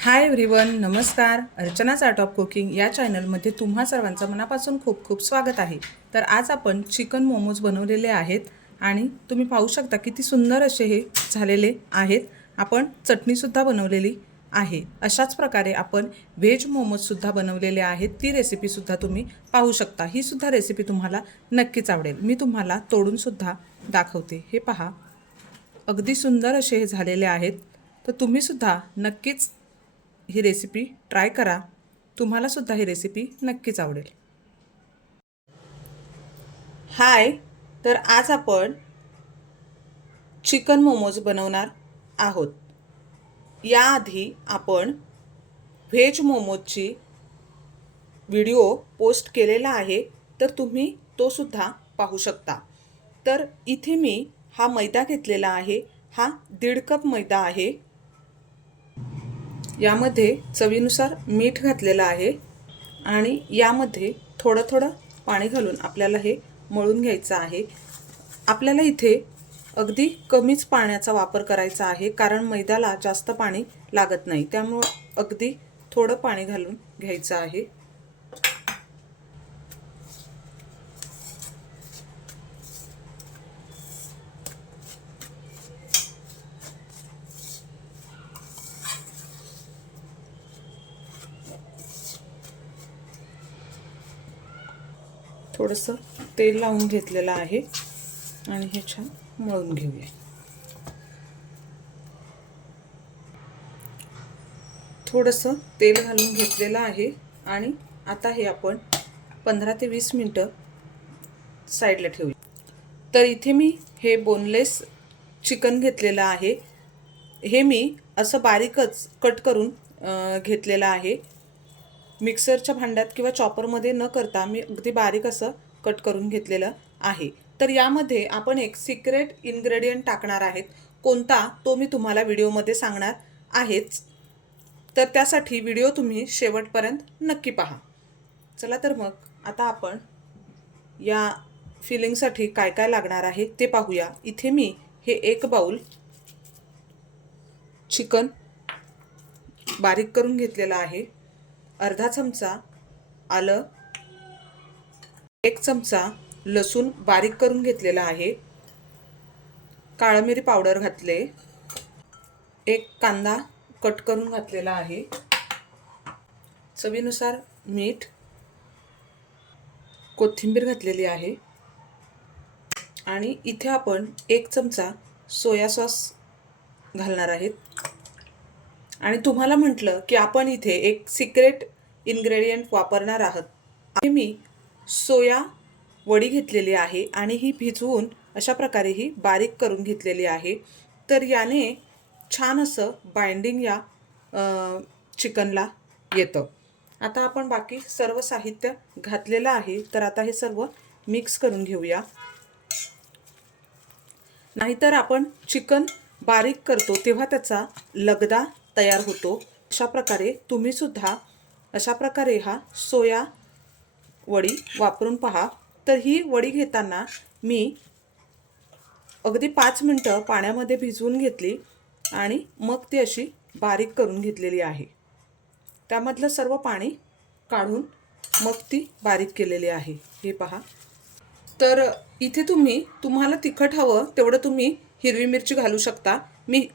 Hi everyone नमस्कार. अर्चनाच art of cooking या चॅनलमध्ये तुम्हा सर्वांचं मनापासून खूप खूप स्वागत आहे. तर आज आपण चिकन मोमोज बनवलेले आहेत आणि तुम्ही पाहू शकता किती सुंदर असे हे झालेले आहेत. आपण चटणीसुद्धा बनवलेली आहे. अशाच प्रकारे आपण व्हेज मोमोजसुद्धा बनवलेले आहेत. ती रेसिपीसुद्धा तुम्ही पाहू शकता. ही सुद्धा रेसिपी तुम्हाला नक्कीच आवडेल. मी तुम्हाला तोडूनसुद्धा दाखवते. हे पहा. अगदी सुंदर असे हे झालेले आहेत. तर तुम्हीसुद्धा नक्कीच ही रेसिपी ट्राय करा. तुम्हालासुद्धा ही रेसिपी नक्कीच आवडेल. हाय तर आज आपण चिकन मोमोज बनवणार आहोत. याआधी आपण व्हेज मोमोजची व्हिडिओ पोस्ट केलेला आहे तर तुम्ही तो सुद्धा पाहू शकता. तर इथे मी हा मैदा घेतलेला आहे हा दीड कप मैदा आहे. यामध्ये चवीनुसार मीठ घातलेलं आहे आणि यामध्ये थोडं थोडं पाणी घालून आपल्याला हे मळून घ्यायचं आहे. आपल्याला इथे अगदी कमीच पाण्याचा वापर करायचा आहे कारण मैद्याला जास्त पाणी लागत नाही. त्यामुळं अगदी थोडं पाणी घालून घ्यायचं आहे. थोडंसं तेल लावून घेतलेलं आहे. आणि हे छान मळून घेऊया. थोडंसं तेल घालून घेतलेलं आहे. आणि आता हे आपण पंधरा ते वीस मिनटं साईडला ठेवूया तर इथे मी हे बोनलेस चिकन घेतलेलं आहे. हे मी असं बारीकच कट करून घेतलेलं आहे. मिक्सरच्या भांड्यात किंवा चॉपरमध्ये न करता मी अगदी बारीक असं कट करून घेतलेलं आहे. तर यामध्ये आपण एक सिक्रेट इन्ग्रेडियंट टाकणार आहेत. कोणता तो मी तुम्हाला व्हिडिओमध्ये सांगणार आहेच. तर त्यासाठी व्हिडिओ तुम्ही शेवटपर्यंत नक्की पहा. चला तर मग आता आपण या फिलिंगसाठी काय काय लागणार आहे ते पाहूया. इथे मी हे एक बाऊल चिकन बारीक करून घेतलेलं आहे. अर्धा चमचा आलं एक चमचा लसूण बारीक करून घेतलेला आहे. काळं मिरी पावडर घातले. एक कांदा कट करून घातलेला आहे. चवीनुसार मीठ कोथिंबीर घातलेली आहे. आणि इथे आपण एक चमचा सोया सॉस घालणार आहेत. आणि तुम्हाला म्हटलं की आपण इथे एक सिक्रेट इन्ग्रेडियंट वापरणार आहोत. आणि मी सोया वडी घेतलेली आहे आणि ही भिजवून अशा प्रकारे ही बारीक करून घेतलेली आहे. तर याने छान असं बाइंडिंग या चिकनला येतं. आता आपण बाकी सर्व साहित्य घातलेलं आहे. तर आता हे सर्व मिक्स करून घेऊया. नाहीतर आपण चिकन बारीक करतो तेव्हा त्याचा लगदा तयार होतो. अशा प्रकारे तुम्ही सुद्धा अशा प्रकारे हा सोया वडी वापरून पहा. तर ही वडी घेताना मी अगदी पाच मिनटं पाण्यामध्ये भिजवून घेतली आणि मग ती अशी बारीक करून घेतलेली आहे. त्यामधलं सर्व पाणी काढून मग ती बारीक केलेली आहे. हे पहा. तर इथे तुम्ही तुम्हाला तिखट हवं तेवढं तुम्ही हिरवी मिरची घालू शकता. मी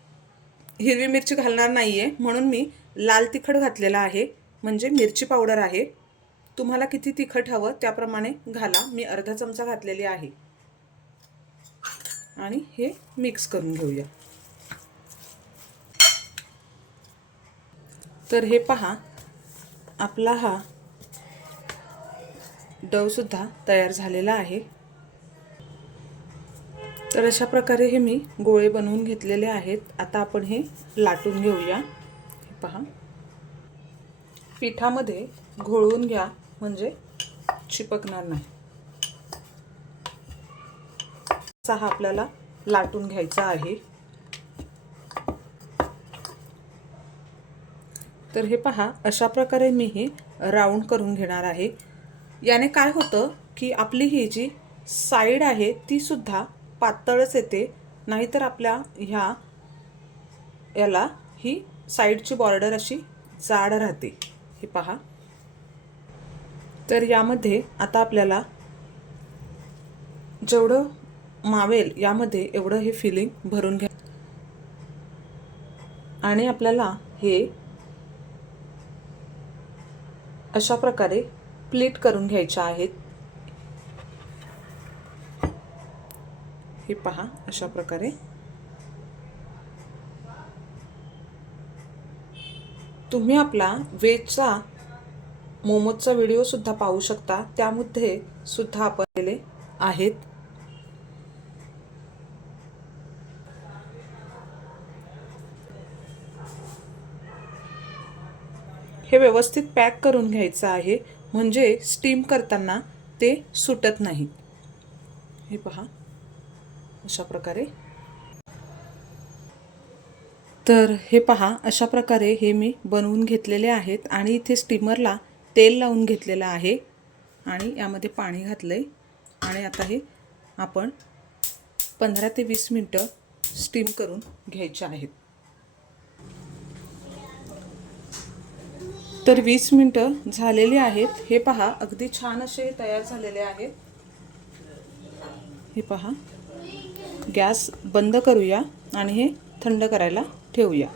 हिरवी मिरची घालणार नाही आहे म्हणून मी लाल तिखट घातलेला आहे. म्हणजे मिरची पावडर आहे. तुम्हाला किती तिखट हवं त्याप्रमाणे घाला. मी अर्धा चमचा घातलेली आहे. आणि हे मिक्स करून घेऊया. तर हे पहा. आपला हा डवसुद्धा तयार झालेला आहे. तर अशा प्रकारे हे मी गोळे बनवून घेतलेले आहेत. आता आपण हे लाटून घेऊया. हे पहा. पिठामध्ये घोळवून घ्या म्हणजे चिपकणार नाही. असा हा आपल्याला लाटून घ्यायचा आहे. तर हे पहा अशा प्रकारे मी हे राऊंड करून घेणार आहे. याने काय होतं की आपली ही जी साईड आहे ती सुद्धा पातळच येते. नाहीतर आपल्या ह्या याला ही साईडची बॉर्डर अशी जाड राहते. हे पहा. तर यामध्ये आता आपल्याला जेवढं मावेल यामध्ये एवढं हे फिलिंग भरून घ्या. आणि आपल्याला हे अशा प्रकारे प्लीट करून घ्यायच्या आहेत. हे पहा अशा प्रकारे. तुम्ही आपला वेजचा मोमोजचा व्हिडिओ सुद्धा पाहू शकता. त्यामध्ये सुद्धा आपण केले आहेत. हे व्यवस्थित पॅक करून घ्यायचं आहे. म्हणजे स्टीम करताना ते सुटत नाही हे पहा. अशा प्रकारे तर हे पहा अशा प्रकारे हे मी बनवून घेतलेले आहेत आणि इथे स्टीमरला तेल लावून घेतलेलं आहे आणि यामध्ये पाणी घातलं आहे आणि आता हे आपण पंधरा ते वीस मिनटं स्टीम करून घ्यायचे आहेत. तर वीस मिनटं झालेली आहेत. हे पहा अगदी छान असे तयार झालेले आहेत. हे पहा. गॅस बंद करूया आणि हे थंड करायला ठेवूया.